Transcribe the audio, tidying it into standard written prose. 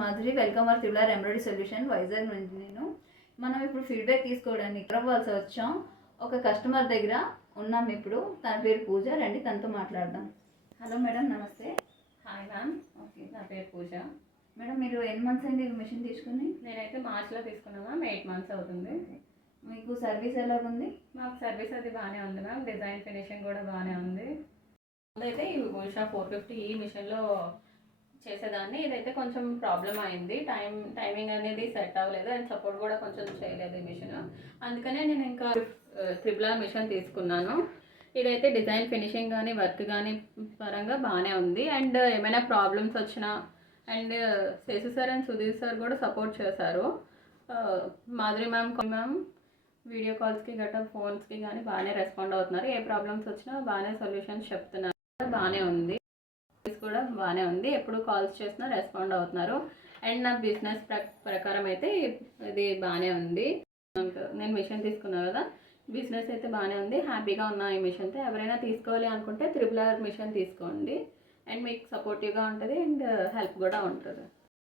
Madhuri, welcome our triple R embroidery solution Vizag నుంచి. మనం ఇప్పుడు ఫీడ్బ్యాక్ తీసుకోవడానికి రావాల్సి వచ్చాం. ఒక కస్టమర్ దగ్గర ఉన్నాం ఇప్పుడు. తన పేరు పూజ. రండి తనతో మాట్లాడదాం. హలో మేడం, నమస్తే. Hi ma'am. ఓకే, నా పేరు పూజ. మేడం, మీరు ఎన్ని మంత్స్ అయింది మిషన్ తీసుకుని? నేనైతే మార్చ్లో తీసుకున్నాను మ్యామ్. 8 months అవుతుంది. మీకు సర్వీస్ ఎలాగుంది? మాకు సర్వీస్ అది బాగానే ఉంది మ్యామ్. డిజైన్ ఫినిషింగ్ కూడా బాగానే ఉంది. అయితే ఈ ఉషా 450 ఈ మిషన్లో చేసేదాన్ని. ఇదైతే కొంచెం ప్రాబ్లం అయింది. టైమింగ్ అనేది సెట్ అవ్వలేదు అండ్ సపోర్ట్ కూడా కొంచెం చేయలేదు ఈ మిషన్. అందుకనే నేను ఇంకా త్రిబుల్ ఆర్ మిషన్ తీసుకున్నాను. ఇదైతే డిజైన్ ఫినిషింగ్ కానీ వర్క్ కానీ పరంగా బాగానే ఉంది. అండ్ ఏమైనా ప్రాబ్లమ్స్ వచ్చినా and Seshu sir and Sudheer sir కూడా సపోర్ట్ చేశారు. మాధురి మ్యామ్ వీడియో కాల్స్కి గట్రా ఫోన్స్కి కానీ బాగానే రెస్పాండ్ అవుతున్నారు. ఏ ప్రాబ్లమ్స్ వచ్చినా బాగానే సొల్యూషన్స్ చెప్తున్నారు. బాగానే ఉంది, కూడా బాగానే ఉంది. ఎప్పుడు కాల్స్ చేసినా రెస్పాండ్ అవుతున్నారు. అండ్ నా బిజినెస్ ప్రకారం అయితే ఇది బాగానే ఉంది. నేను మిషన్ తీసుకున్నాను కదా, బిజినెస్ అయితే బాగానే ఉంది. హ్యాపీగా ఉన్నా ఈ మిషన్తో. ఎవరైనా తీసుకోవాలి అనుకుంటే త్రిబుల్ ఆర్ మిషన్ తీసుకోండి. అండ్ మీకు సపోర్టివ్గా ఉంటుంది అండ్ హెల్ప్ కూడా ఉంటుంది.